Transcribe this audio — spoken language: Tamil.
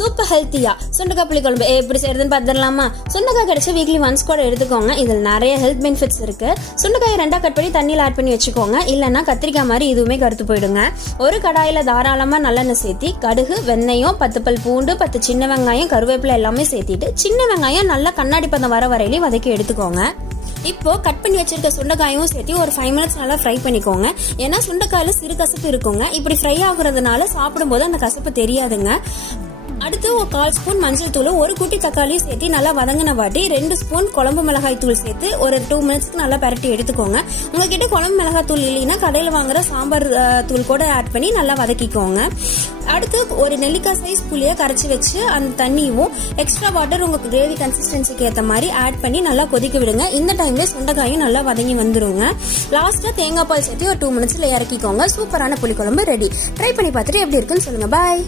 சூப்பர் ஹெல்த்தியா சுண்டக்காய் புளிக்குழம்பு எப்படி செய்யறதுன்னு பார்த்துடலாமா? சுண்டக்காய் கிடைச்சா வீக்லி ஒன்ஸ் கூட எடுத்துக்கோங்க. இதில் நிறைய ஹெல்த் பெனிஃபிட்ஸ் இருக்கு. சுண்டக்காயை 2 கட் பண்ணி தண்ணியில் ஆட் பண்ணி வச்சுக்கோங்க. இல்லைன்னா கத்திரிக்காய் மாதிரி இதுவுமே கருத்து போயிடுங்க. ஒரு கடாயில் தாராளமாக நல்லெண்ணெய் சேர்த்தி கடுகு, வெந்தயம், 10 பல் பூண்டு, 10 சின்ன வெங்காயம், கருவேப்பிலை எல்லாமே சேர்த்திட்டு சின்ன வெங்காயம் நல்லா கண்ணாடி பதம் வர வரையிலையும் வதக்கி எடுத்துக்கோங்க. இப்போ கட் பண்ணி வச்சிருக்க சுண்டைக்காயும் சேர்த்து ஒரு 5 மினிட்ஸ் நல்லா ஃப்ரை பண்ணிக்கோங்க. ஏன்னா சுண்டைக்காயில சிறு கசப்பு இருக்குங்க. இப்படி ஃப்ரை ஆகுறதுனால சாப்பிடும்போது அந்த கசப்பு தெரியாதுங்க. அடுத்து ஒரு 1/4 ஸ்பூன் மஞ்சள் தூள், ஒரு குட்டி தக்காளியும் சேர்த்து நல்லா வதங்கின வாட்டி 2 ஸ்பூன் குழம்பு மிளகாய் தூள் சேர்த்து ஒரு 2 மினிட்ஸ்க்கு நல்லா பரட்டி எடுத்துக்கோங்க. உங்ககிட்ட குழம்பு மிளகாய் தூள் இல்லைன்னா கடையில் வாங்குற சாம்பார் தூள் கூட ஆட் பண்ணி நல்லா வதக்கிக்கோங்க. அடுத்து ஒரு நெல்லிக்காய் சைஸ் புளியை கரைச்சி வச்சு அந்த தண்ணியும் எக்ஸ்ட்ரா வாட்டர் உங்க கிரேவி கன்சிஸ்டன்சிக்கு ஏற்ற மாதிரி ஆட் பண்ணி நல்லா கொதிக்க விடுங்க. இந்த டைம்ல சுண்டைக்காயும் நல்லா வதங்கி வந்துருங்க. லாஸ்டா தேங்காய் பால் சேர்த்து ஒரு 2 மினிட்ஸ்ல இறக்கிக்கோங்க. சூப்பரான புளிக்குழம்பு ரெடி. ட்ரை பண்ணி பார்த்துட்டு எப்படி இருக்குன்னு சொல்லுங்க. பாய்.